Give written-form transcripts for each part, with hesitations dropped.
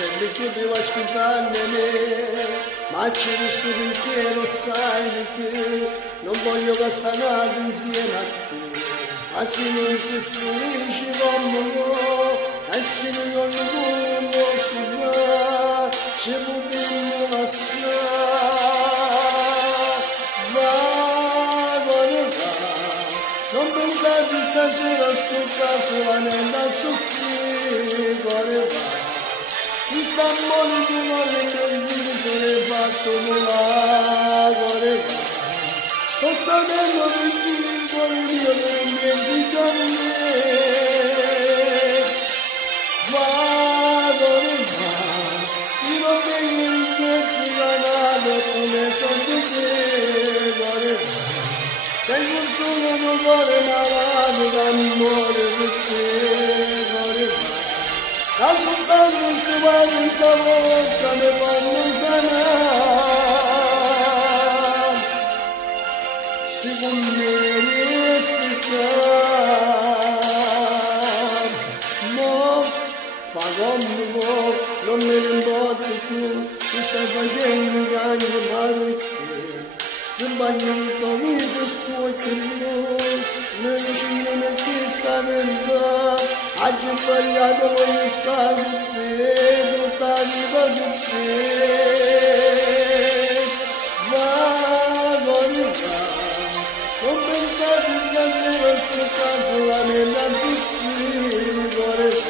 Se mi chiudi ascoltarmene, ma ci questo pensiero sai di che non voglio castanare insieme a te, ma se non si finisce come no, e se non lo scusare, ci potremmo passare, non pensate stasera ascoltato la nella soffrire, va. Mi sta morendo male per dire fatto nulla, va. Sto stando per dire cuore mio per i miei giorni. Va. Io non vengo in scherzi canale come sono te, va. Tengo solo un cuore malato d'amore per te, cuore va. Da soltanto ti vado in stavolta mi fanno sanare. Secondo me mi spiegare, mo fa come vuoi, non me ne importa più, ti stai facendo cagno male te. Non bagno il tuo viso stuoio noi, noi vicino nel che sta venuta, oggi ho sbagliato voglio stare con te, tutta vita con te. Va, non pensate che stasera ascoltato la nella cuore va.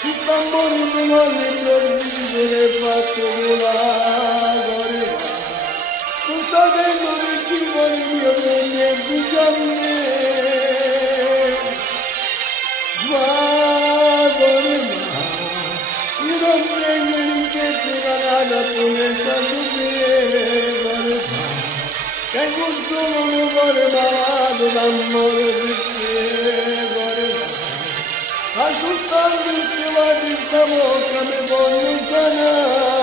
Si sta morendo male per vivere fatto volare, va. Non sapendo che chi vuole mio per niente giorni, guarda io non tengo in che ti canale come sanno te, tengo solo un cuore malato d'amore per te, ma soltanto se va di sta bocca mi voglio sanare.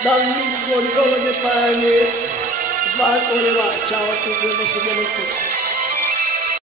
Dammi il cuore che fai, va, ciao a tutti, non si chiama tutto.